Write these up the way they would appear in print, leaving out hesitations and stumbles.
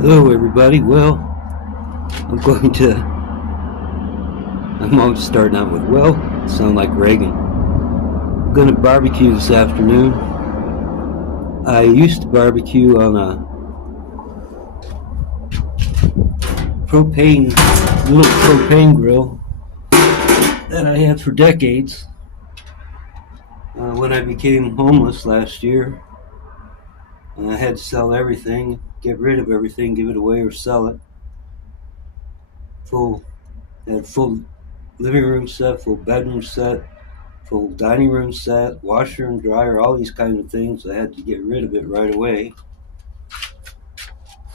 Hello everybody. I'm always starting out with sound like Reagan. I'm going to barbecue this afternoon. I used to barbecue on a little propane grill that I had for decades. When I became homeless last year, I had to sell everything, get rid of everything, give it away or sell it. Had full living room set, full bedroom set, full dining room set, washer and dryer, all these kinds of things. I had to get rid of it right away.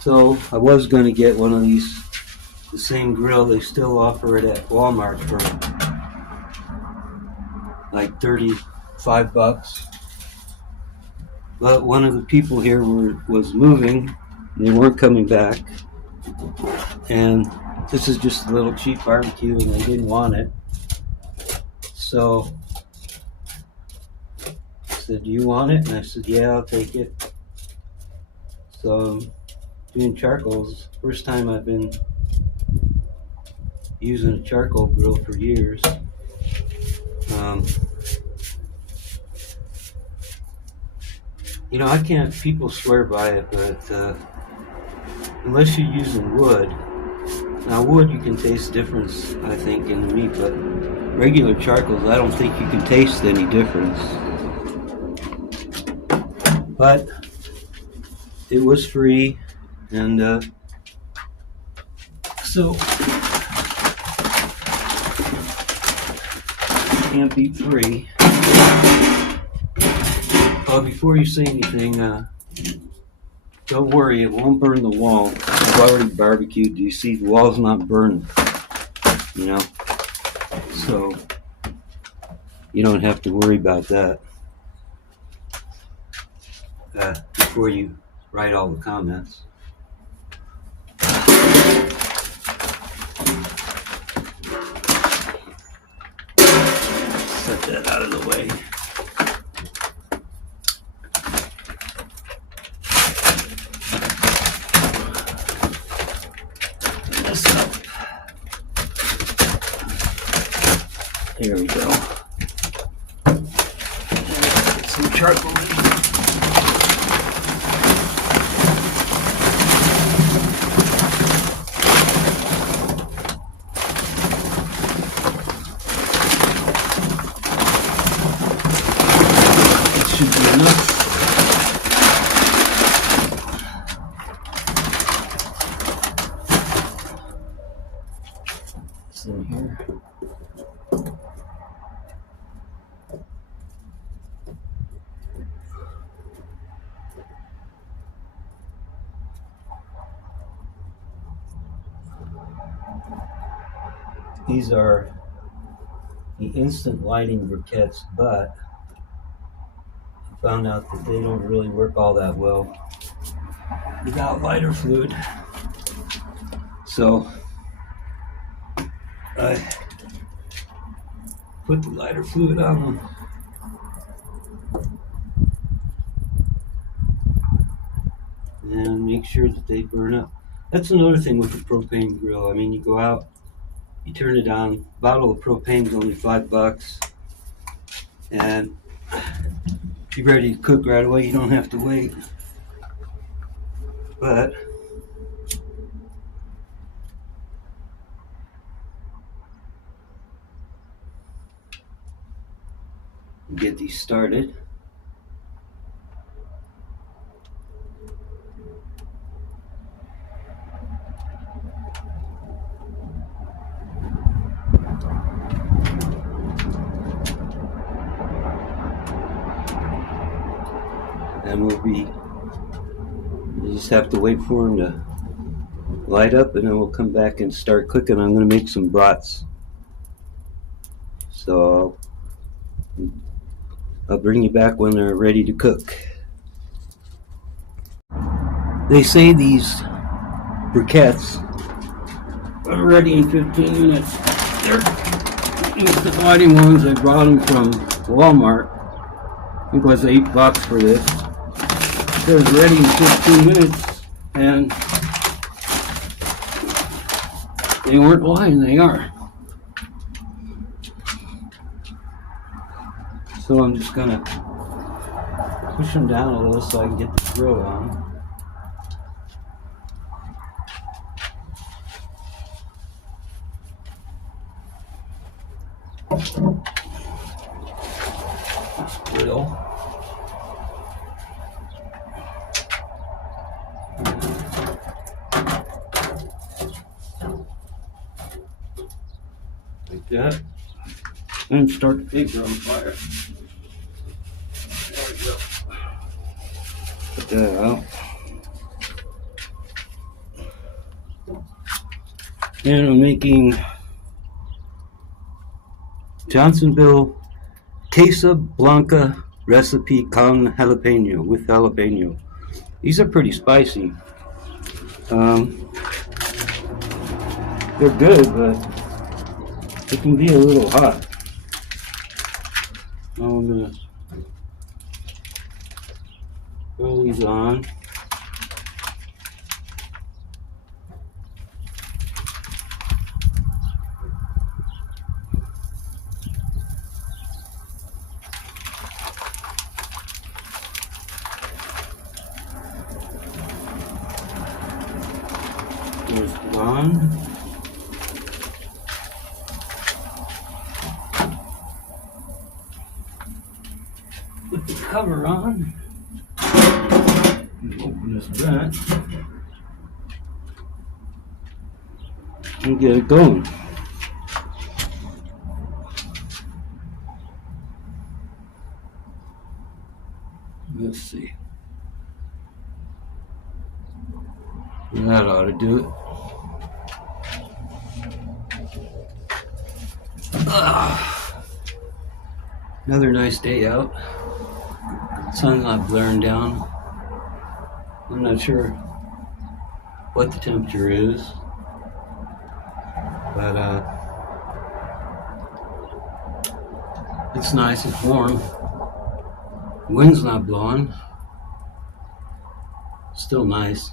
So I was going to get one of these, the same grill. They still offer it at Walmart for like $35. But one of the people here was moving, and they weren't coming back. And this is just a little cheap barbecue, and they didn't want it. So I said, "Do you want it?" And I said, "Yeah, I'll take it." So I'm doing charcoal. It's the first time I've been using a charcoal grill for years. I can't, people swear by it, but unless you're using wood. Now wood, you can taste difference, I think, in the meat, but regular charcoals, I don't think you can taste any difference. But it was free, and so can't be free. Before you say anything, don't worry, it won't burn the wall. I've already barbecued. You see, the wall's not burned, so you don't have to worry about that before you write all the comments. Set that out of the way. There we go. Get some charcoal in. That should be enough. It's in here. These are the instant lighting briquettes, but I found out that they don't really work all that well without lighter fluid. So I put the lighter fluid on them. And make sure that they burn up. That's another thing with the propane grill. I mean, you go out, you turn it on, a bottle of propane is only $5, and you're ready to cook right away. You don't have to wait. But get these started. And we'll just have to wait for them to light up, and then we'll come back and start cooking. I'm going to make some brats. So I'll bring you back when they're ready to cook. They say these briquettes are ready in 15 minutes. They're the lighting ones. I brought them from Walmart. I think it was $8 for this. It was ready in 15 minutes, and They weren't lying, they are. So I'm just gonna push them down a little so I can get the grill on. Grill. Like that. And start the paper on fire. There we go. Put that out. And I'm making Johnsonville Queso Blanca recipe con jalapeno, with jalapeno. These are pretty spicy. They're good, but it can be a little hot. Now I'm gonna throw these on. There's one. Put the cover on. Open this back. And get it going. Let's see. That ought to do it. Another nice day out. Sun's not blaring down. I'm not sure what the temperature is, but it's nice, it's warm. Wind's not blowing. Still nice.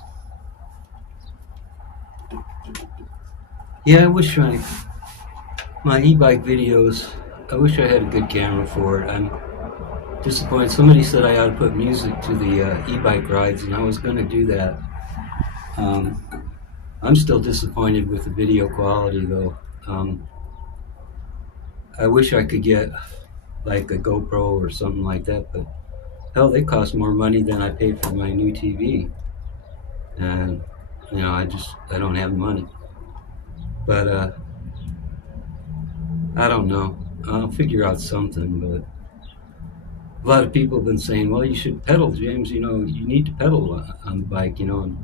Yeah, I wish my e-bike videos, I wish I had a good camera for it. I'm disappointed. Somebody said I ought to put music to the e-bike rides, and I was going to do that. I'm still disappointed with the video quality, though. I wish I could get like a GoPro or something like that, but hell, they cost more money than I paid for my new TV. And, you know, I don't have money. But, I don't know. I'll figure out something, but a lot of people have been saying, well, you should pedal, James. You know, you need to pedal on the bike, you know.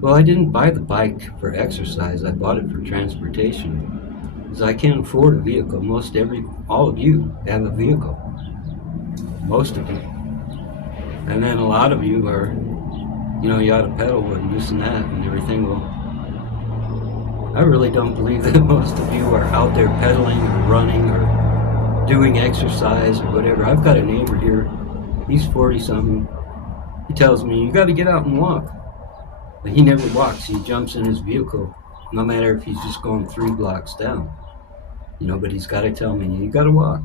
Well, I didn't buy the bike for exercise. I bought it for transportation. Because I can't afford a vehicle. All of you have a vehicle. Most of you. And then a lot of you are, you know, you ought to pedal and this and that and everything. Well, I really don't believe that most of you are out there pedaling or running or doing exercise or whatever. I've got a neighbor here, he's 40-something. He tells me, you got to get out and walk. But he never walks. He jumps in his vehicle, no matter if he's just going 3 blocks down. You know, but he's got to tell me, you got to walk.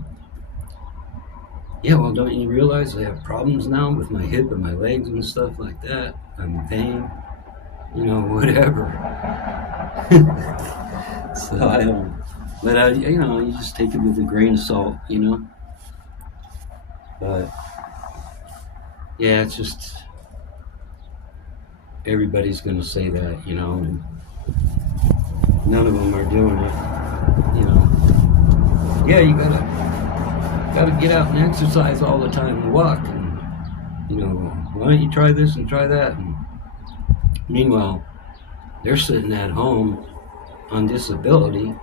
Yeah, well, don't you realize I have problems now with my hip and my legs and stuff like that? I'm in pain, you know, whatever. So I don't, but you know, you just take it with a grain of salt, you know. But yeah, it's just everybody's going to say that, you know, and none of them are doing it, you know. Yeah, you gotta get out and exercise all the time and walk, and you know, why don't you try this and try that? And meanwhile, they're sitting at home on disability,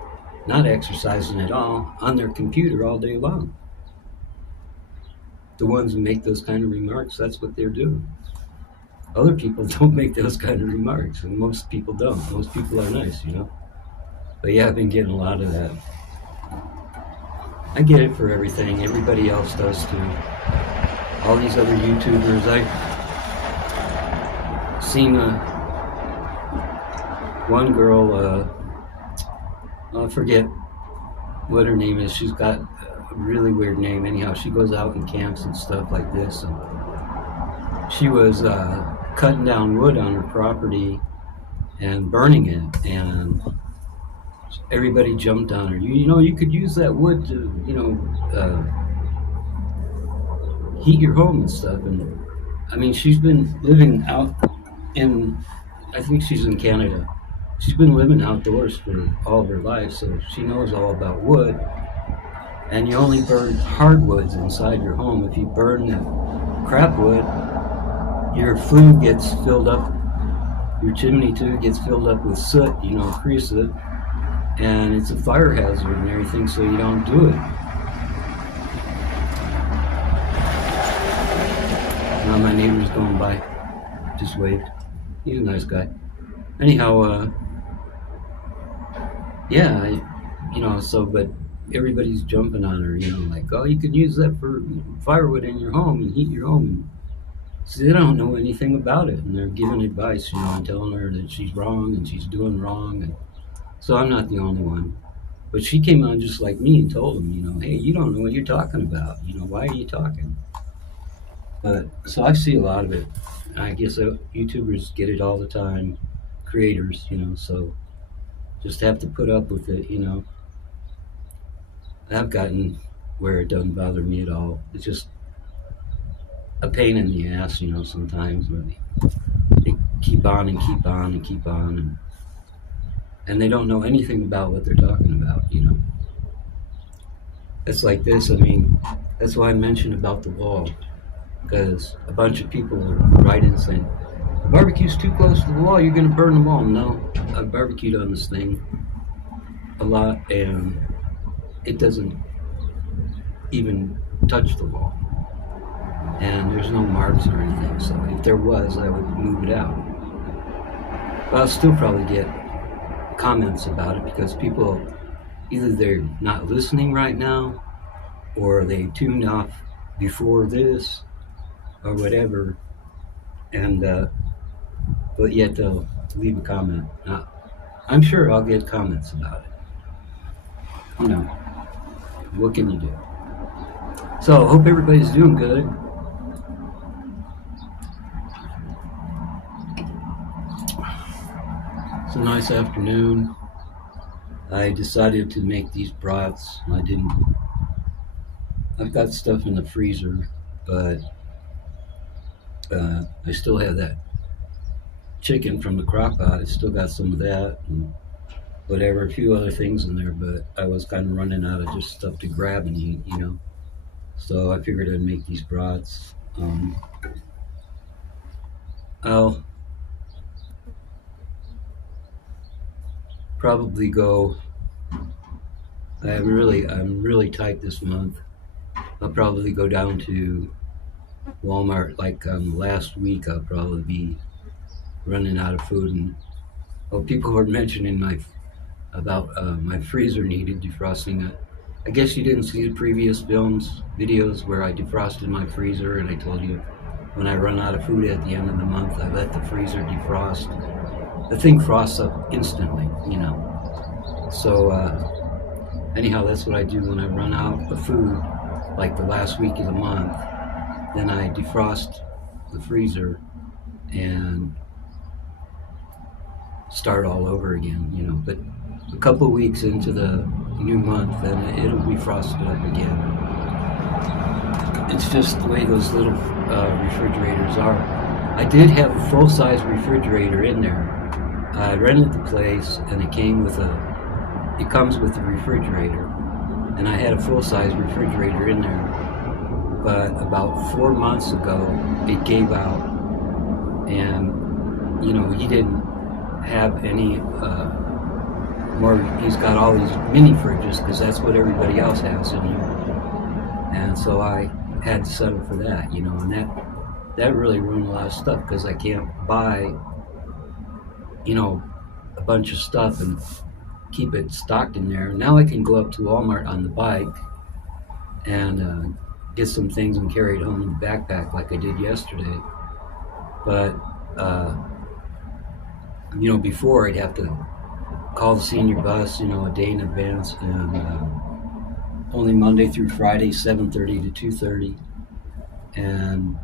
not exercising at all, on their computer all day long. The ones who make those kind of remarks, that's what they're doing. Other people don't make those kind of remarks, and most people don't. Most people are nice, you know. But yeah, I've been getting a lot of that. I get it for everything. Everybody else does too. All these other YouTubers, I've seen one girl I forget what her name is. She's got a really weird name. Anyhow, she goes out and camps and stuff like this. And she was cutting down wood on her property and burning it, and everybody jumped on her. You could use that wood to heat your home and stuff. And I mean, she's been living out in, I think she's in Canada. She's been living outdoors for all of her life, so she knows all about wood. And you only burn hardwoods inside your home. If you burn the crap wood, your flue gets filled up, your chimney too gets filled up with soot, creosote, and it's a fire hazard and everything, so you don't do it. Now my neighbor's going by, just waved. He's a nice guy. Anyhow, yeah, but everybody's jumping on her, like, oh, you could use that for firewood in your home and heat your home. So they don't know anything about it, and they're giving advice, and telling her that she's wrong and she's doing wrong. And so I'm not the only one. But she came on just like me and told them, hey, you don't know what you're talking about. Why are you talking? But so I see a lot of it. I guess YouTubers get it all the time, creators, so just have to put up with it, I've gotten where it doesn't bother me at all. It's just a pain in the ass, sometimes when they keep on and keep on and keep on, and they don't know anything about what they're talking about, It's like this. I mean, that's why I mentioned about the wall, because a bunch of people are writing saying, the barbecue's too close to the wall, you're going to burn them all. No, I've barbecued on this thing a lot, and it doesn't even touch the wall. And there's no marks or anything, so if there was, I would move it out. But I'll still probably get comments about it, because people, either they're not listening right now, or they tuned off before this, or whatever, and but yet they'll leave a comment. Now, I'm sure I'll get comments about it. What can you do? So, hope everybody's doing good. It's a nice afternoon. I decided to make these brats. I've got stuff in the freezer, but I still have that chicken from the crock pot. I still got some of that and whatever, a few other things in there, but I was kind of running out of just stuff to grab and eat, So I figured I'd make these brats. I'll probably go. I'm really tight this month. I'll probably go down to Walmart like last week. I'll probably be running out of food, and people were mentioning about my freezer needed defrosting. I guess you didn't see the previous videos where I defrosted my freezer, and I told you when I run out of food at the end of the month, I let the freezer defrost. The thing frosts up instantly, So anyhow, that's what I do when I run out of food, like the last week of the month. Then I defrost the freezer and start all over again, But a couple of weeks into the new month, then it'll be frosted up again. It's just the way those little refrigerators are. I did have a full-size refrigerator in there. I rented the place, and it comes with a refrigerator, and I had a full-size refrigerator in there. But about 4 months ago, it gave out, and he didn't have any more. He's got all these mini fridges because that's what everybody else has in here, and so I had to settle for that, and that really ruined a lot of stuff because I can't buy, a bunch of stuff and keep it stocked in there. Now I can go up to Walmart on the bike and get some things and carry it home in the backpack like I did yesterday. But before I'd have to call the senior bus, a day in advance, and only Monday through Friday, 7:30 to 2:30, and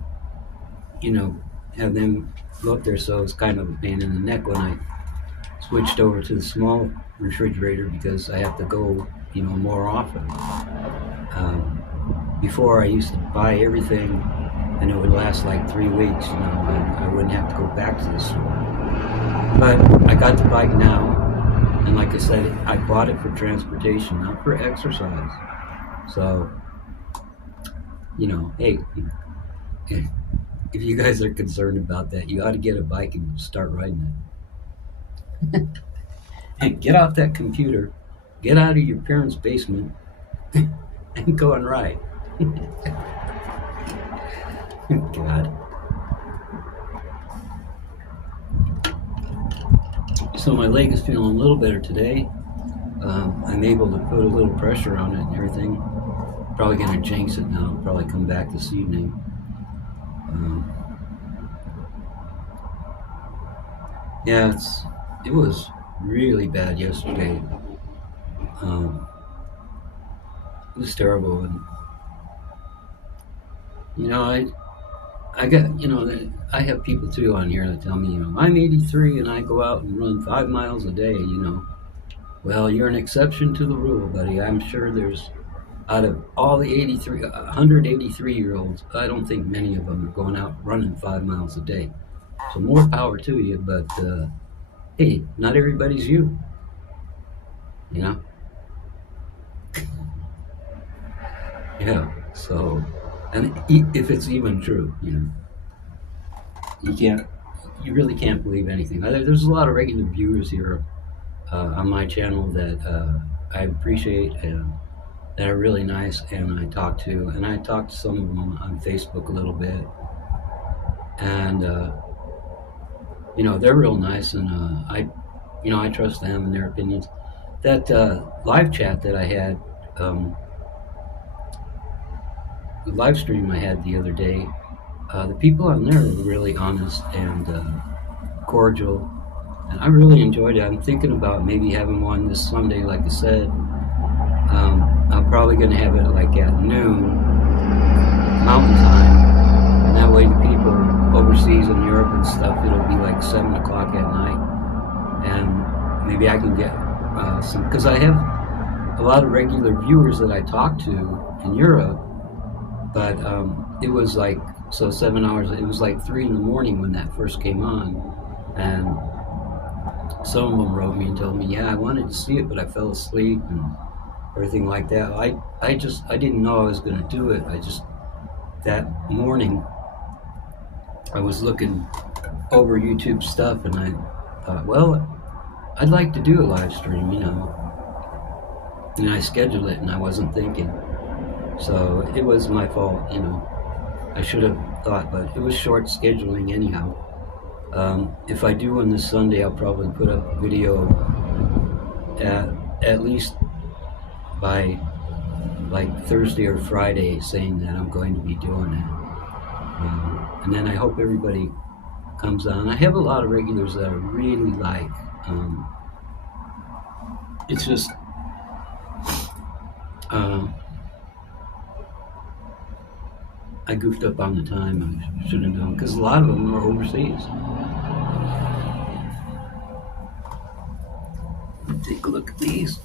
have them go up there. So it's kind of a pain in the neck when I switched over to the small refrigerator because I have to go, more often. Before I used to buy everything and it would last like 3 weeks, and I wouldn't have to go back to the store. But I got the bike now, and like I said, I bought it for transportation, not for exercise. So, hey, if you guys are concerned about that, you ought to get a bike and start riding it. And get off that computer, get out of your parents' basement, and go and ride. God. So my leg is feeling a little better today. I'm able to put a little pressure on it and everything. Probably going to jinx it now. Probably come back this evening. Yeah, it was really bad yesterday. It was terrible, and I got I have people too on here that tell me I'm 83 and I go out and run 5 miles a day. Well, you're an exception to the rule, buddy. I'm sure there's out of all the 183-year-olds, I don't think many of them are going out running 5 miles a day. So more power to you, but hey, not everybody's you. Yeah. So, and if it's even true, you really can't believe anything. There's a lot of regular viewers here on my channel that I appreciate and that are really nice, and I talk to some of them on Facebook a little bit, and they're real nice, and I trust them and their opinions. That live chat that I had, the live stream I had the other day, the people on there were really honest and cordial, and I really enjoyed it. I'm thinking about maybe having one this Sunday, like I said. I'm probably going to have it like at noon Mountain Time, and that way the people overseas in Europe and stuff, it'll be like 7 o'clock at night, and maybe I can get some, because I have a lot of regular viewers that I talk to in Europe, but it was like, so 7 hours, it was like 3 in the morning when that first came on, and some of them wrote me and told me, yeah, I wanted to see it, but I fell asleep and everything like that. I didn't know I was going to do it. That morning, I was looking over YouTube stuff, and I thought, well, I'd like to do a live stream, and I scheduled it, and I wasn't thinking. So it was my fault, I should have thought, but it was short scheduling anyhow. If I do one this Sunday, I'll probably put up a video at least by like Thursday or Friday saying that I'm going to be doing it. And then I hope everybody comes on. I have a lot of regulars that I really like. It's just I goofed up on the time. I should have known, because a lot of them are overseas. Take a look at these.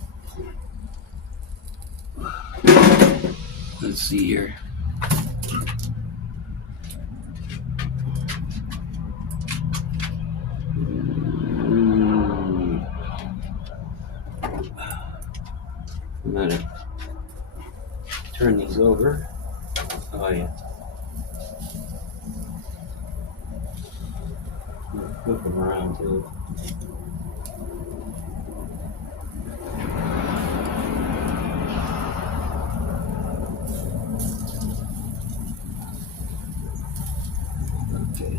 Let's see here. I'm gonna turn these over. Oh yeah. Flip them around too. Okay.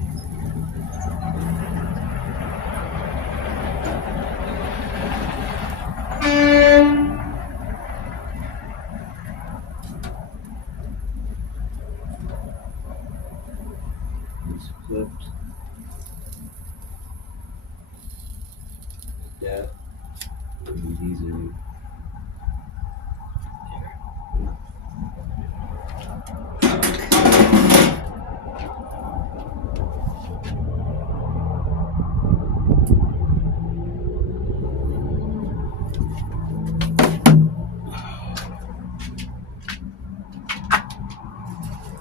It's flipped. Yeah. Easy.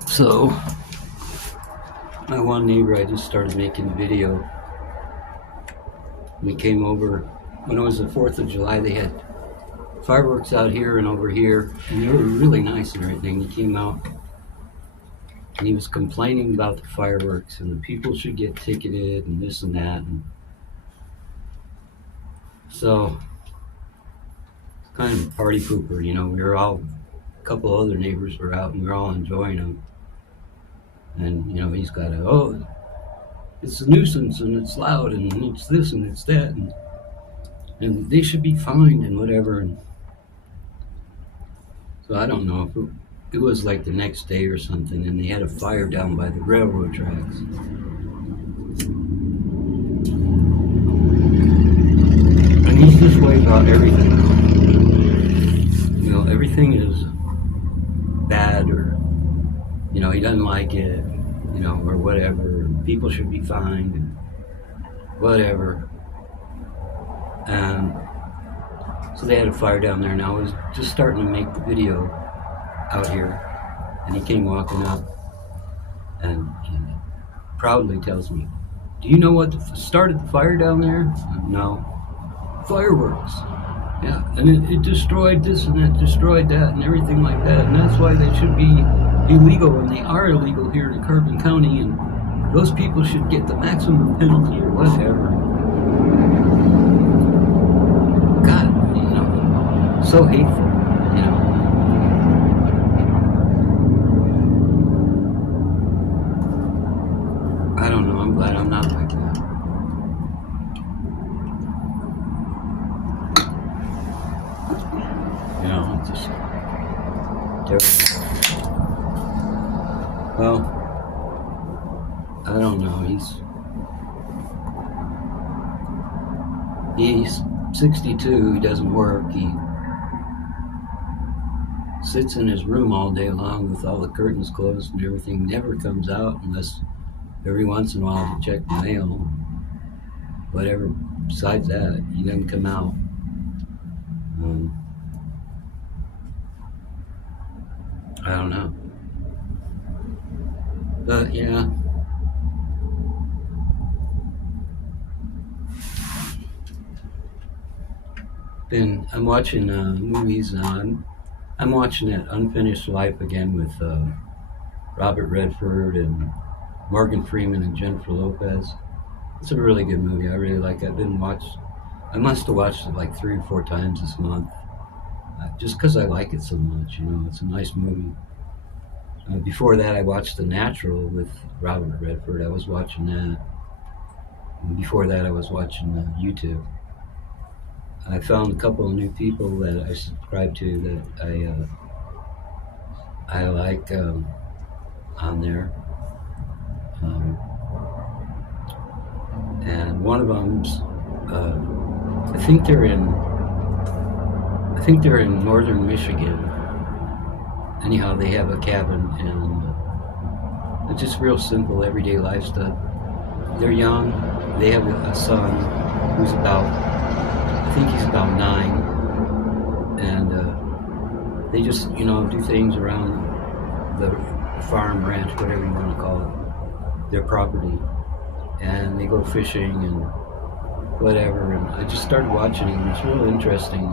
So, my one neighbor, I just started making a video. We came over when it was the 4th of July. They had fireworks out here and over here, and they were really nice and everything. He came out and he was complaining about the fireworks and the people should get ticketed and this and that. And so, kind of a party pooper, you know. We were all, a couple other neighbors were out and we were all enjoying them. And, you know, he's got it's a nuisance and it's loud and it's this and it's that. And they should be fined and whatever. And so I don't know if it was like the next day or something, and they had a fire down by the railroad tracks. And he's this way about everything. You know, everything is bad, or, you know, he doesn't like it, you know, or whatever. People should be fined and whatever. And so they had a fire down there, and I was just starting to make the video out here, and he came walking up and he proudly tells me, "Do you know what started the fire down there?" "No." "Fireworks." "Yeah, and it destroyed this and it destroyed that and everything like that, and that's why they should be illegal, and they are illegal here in Carbon County, and those people should get the maximum penalty," or whatever. God, you know, so hateful, you know. I don't know, I'm glad I'm not like that. You know, it's just terrible. Well, I don't know, he's 62, he doesn't work, he sits in his room all day long with all the curtains closed and everything, never comes out unless every once in a while to check the mail. Whatever, besides that, he doesn't come out. I don't know. But yeah. I'm watching movies now. I'm watching that Unfinished Life again with Robert Redford and Morgan Freeman and Jennifer Lopez. It's a really good movie. I really like it. I must have watched it like 3 or 4 times this month, just because I like it so much. You know, it's a nice movie. Before that, I watched The Natural with Robert Redford. I was watching that. And before that, I was watching YouTube. I found a couple of new people that I subscribe to that I like on there, and one of them's I think they're in northern Michigan. Anyhow, they have a cabin, and it's just real simple everyday life stuff. They're young. They have a son who's I think he's about 9, and they just, you know, do things around the farm, ranch, whatever you want to call it, their property, and they go fishing and whatever. And I just started watching it, and it's real interesting,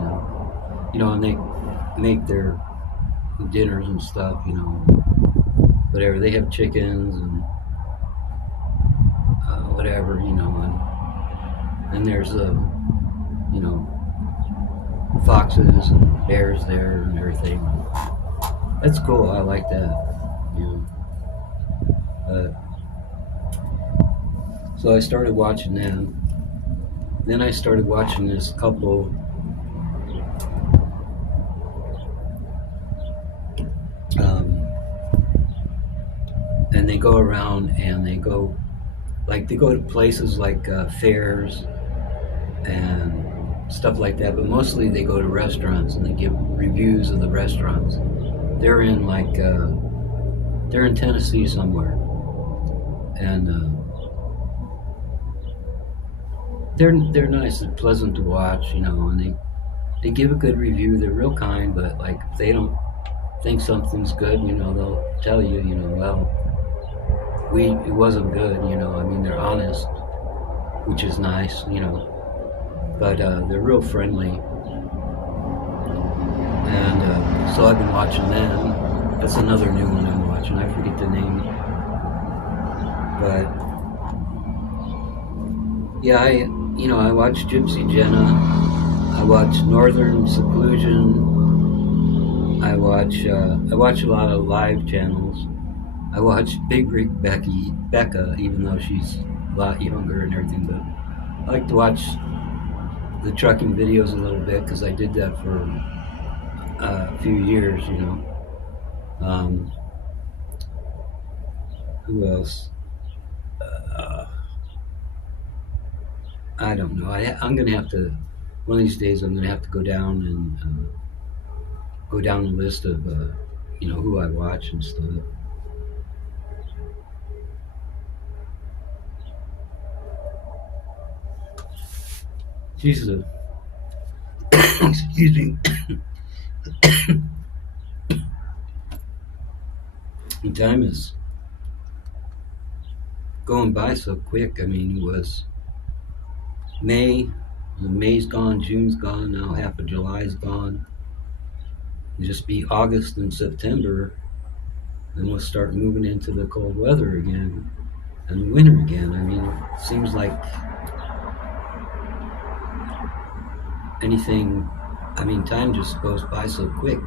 you know, and they make their dinners and stuff, you know, whatever. They have chickens and whatever, you know, and there's you know, foxes and bears there and everything. That's cool. I like that, you know. So I started watching them. Then I started watching this couple. And they go around and they go to places like fairs and stuff like that. But mostly they go to restaurants and they give reviews of the restaurants. They're in they're in Tennessee somewhere, and they're nice. They're pleasant to watch, and they give a good review. They're real kind, but like if they don't think something's good, they'll tell you, well, it wasn't good, I mean, they're honest, which is nice, but they're real friendly. And so I've been watching them. That's another new one I'm watching. I forget the name, but yeah, I watch Gypsy Jenna. I watch Northern Seclusion. I watch a lot of live channels. I watch Big Rig Becca, even though she's a lot younger and everything. But I like to watch the trucking videos a little bit because I did that for a few years. Who else? I don't know. I'm gonna have to one of these days. I'm gonna have to go down and go down the list of who I watch and stuff. Jesus, excuse me. The time is going by so quick. I mean, it was May. May's gone, June's gone, now half of July's gone. It'll just be August and September, then we'll start moving into the cold weather again and winter again. I mean, it seems like time just goes by so quick.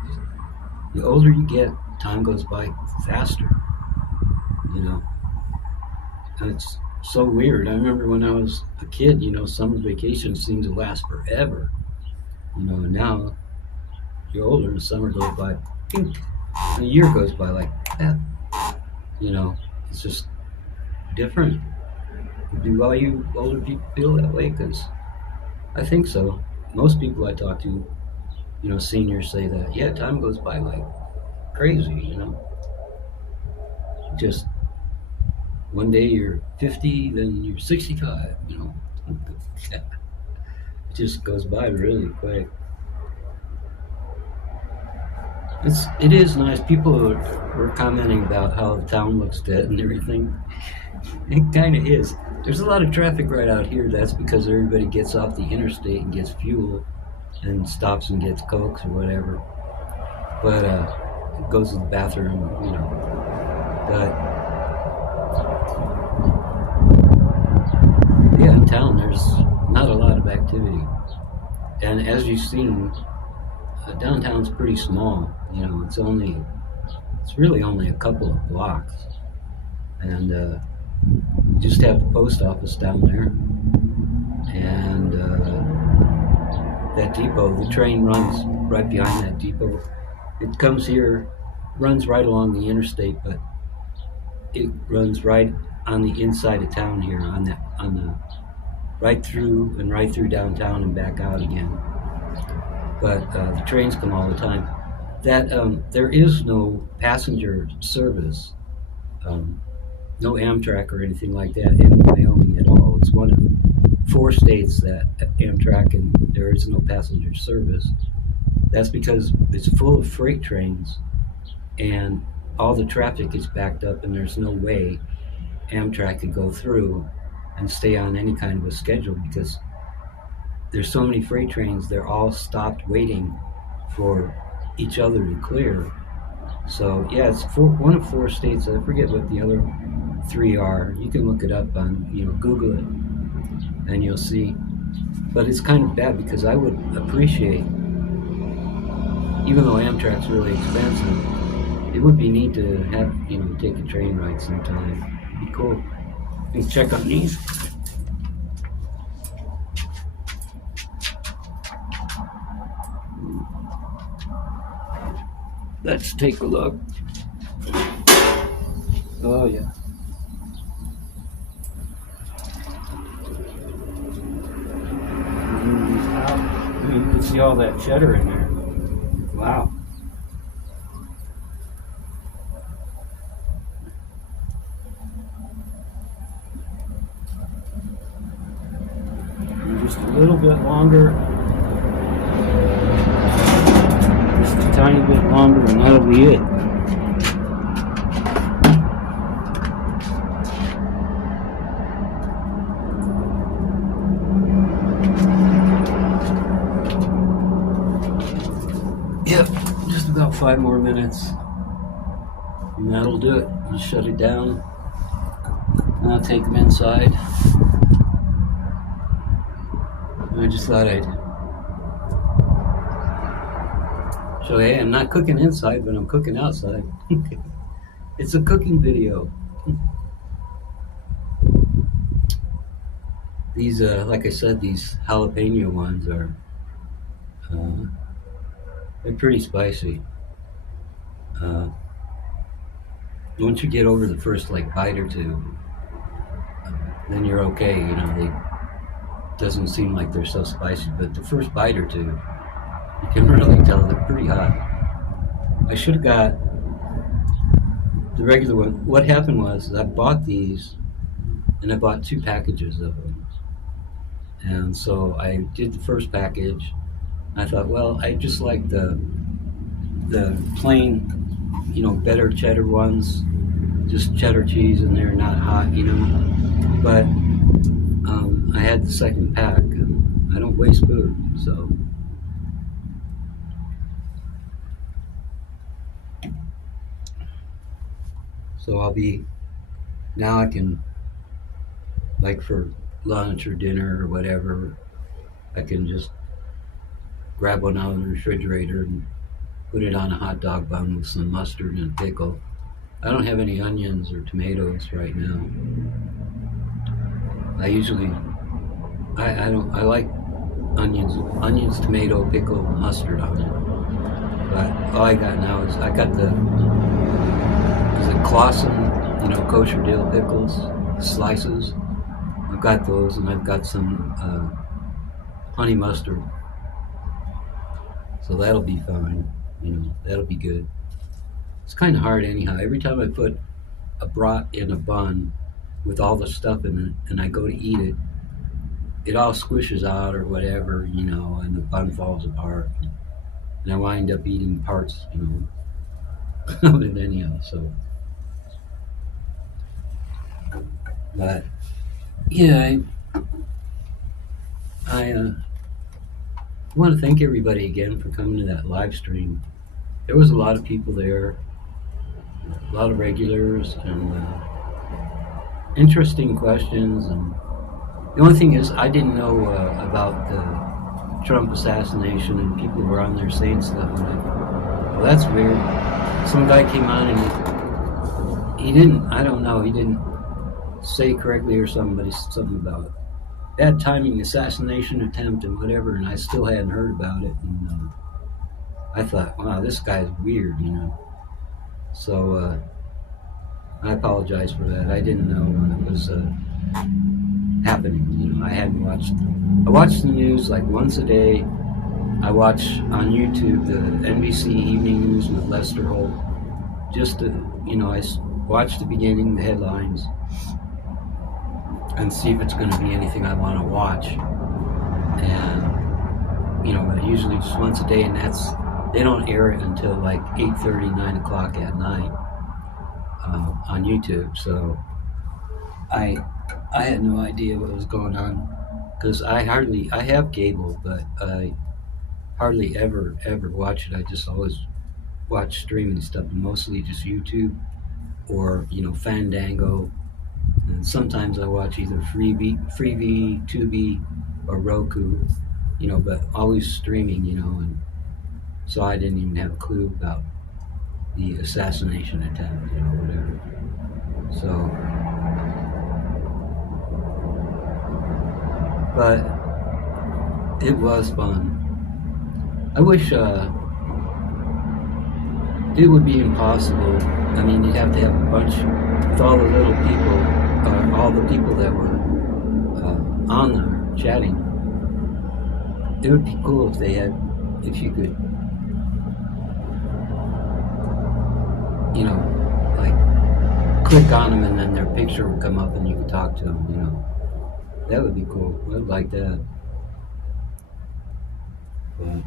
The older you get, time goes by faster, and it's so weird. I remember when I was a kid, summer vacations seemed to last forever, and now you're older and summer goes by, pink, and a year goes by like that. It's just different. Do all you older people feel that way? Because I think so. Most people I talk to, seniors say that, yeah, time goes by like crazy, Just one day you're 50, then you're 65, It just goes by really quick. It is nice. People were commenting about how the town looks dead and everything. It kind of is. There's a lot of traffic right out here. That's because everybody gets off the interstate and gets fuel and stops and gets Cokes or whatever. But it goes to the bathroom, But yeah, in town there's not a lot of activity. And as you've seen, downtown's pretty small. It's really only a couple of blocks. And you just have the post office down there. And that depot, the train runs right behind that depot. It comes here, runs right along the interstate, but it runs right on the inside of town here, right through downtown and back out again. But the trains come all the time. There is no passenger service, no Amtrak or anything like that in Wyoming at all. It's one of 4 states that Amtrak and there is no passenger service. That's because it's full of freight trains and all the traffic is backed up and there's no way Amtrak could go through and stay on any kind of a schedule because there's so many freight trains. They're all stopped waiting for each other to clear. So yeah, it's one of 4 states. I forget what the other 3 are. You can look it up on Google it and you'll see. But it's kind of bad because I would appreciate, even though Amtrak's really expensive, it would be neat to have take a train ride sometime. It'd be cool. You can check on these. Let's take a look. Oh yeah. These out. can see all that cheddar in there. Wow. And just a little bit longer. Just a tiny bit longer, and that'll be it. Yep, just about 5 more minutes, and that'll do it. I'll shut it down, and I'll take them inside. I just thought I'd show you, hey, I'm not cooking inside, but I'm cooking outside. It's a cooking video. These, like I said, these jalapeno ones are, they're pretty spicy. Once you get over the first bite or two, then you're okay. You know, they doesn't seem like they're so spicy, but the first bite or two, you can really tell they're pretty hot. I should have got the regular one. What happened was I bought these, and I bought 2 packages of them. And so I did the first package. I thought, well, I just like the plain, better cheddar ones, just cheddar cheese, and they're not hot, But I had the second pack, and I don't waste food, so. So now I can, for lunch or dinner or whatever, I can just grab one out of the refrigerator and put it on a hot dog bun with some mustard and pickle. I don't have any onions or tomatoes right now. I like onions, tomato, pickle, mustard on it. But all I got now is is it Clausen, kosher dill pickles, slices. I've got those, and I've got some honey mustard. So that'll be fine, that'll be good. It's kind of hard anyhow. Every time I put a brat in a bun with all the stuff in it, and I go to eat it, it all squishes out or whatever, and the bun falls apart. And I wind up eating parts, of it anyhow, so. But, yeah, I want to thank everybody again for coming to that live stream. There was a lot of people there, a lot of regulars, and interesting questions. And the only thing is, I didn't know about the Trump assassination, and people were on there saying stuff. And well, that's weird. Some guy came on and he didn't, I don't know, he didn't say correctly or something about bad timing, assassination attempt, and whatever, and I still hadn't heard about it. And I thought, wow, this guy's weird, So I apologize for that. I didn't know it was happening. I watched the news once a day. I watch on YouTube the NBC Evening News with Lester Holt. Just to, I watch the beginning, the headlines, and see if it's going to be anything I want to watch. And but usually just once a day, and they don't air it until 8:30, 9 o'clock at night on YouTube. So I had no idea what was going on, because I have cable, but I hardly ever watch it. I just always watch streaming stuff, and mostly just YouTube or Fandango. And sometimes I watch either Freevee, Tubi, or Roku, but always streaming, and so I didn't even have a clue about the assassination attempt, whatever. So, but it was fun. I wish it would be impossible. I mean, you'd have to have a bunch with all the little people, all the people that were on there chatting. It would be cool if they had, if you could, you know, like click on them and then their picture would come up and you could talk to them. That would be cool. I would like that. But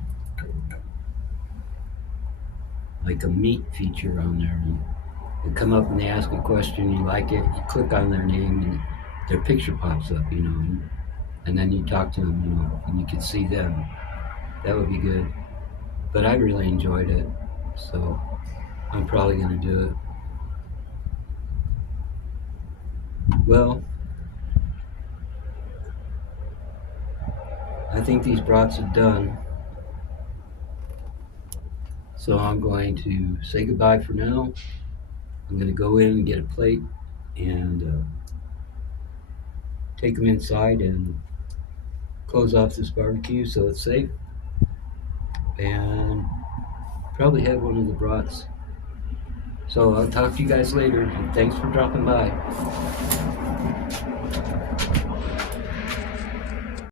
like a meet feature on there, and they come up and they ask a question, you like it, you click on their name and their picture pops up, and then you talk to them, and you can see them. That would be good. But I really enjoyed it, so I'm probably going to do it. Well, I think these brats are done, so I'm going to say goodbye for now. I'm going to go in and get a plate and take them inside and close off this barbecue so it's safe, and probably have one of the brats. So I'll talk to you guys later, and thanks for dropping by.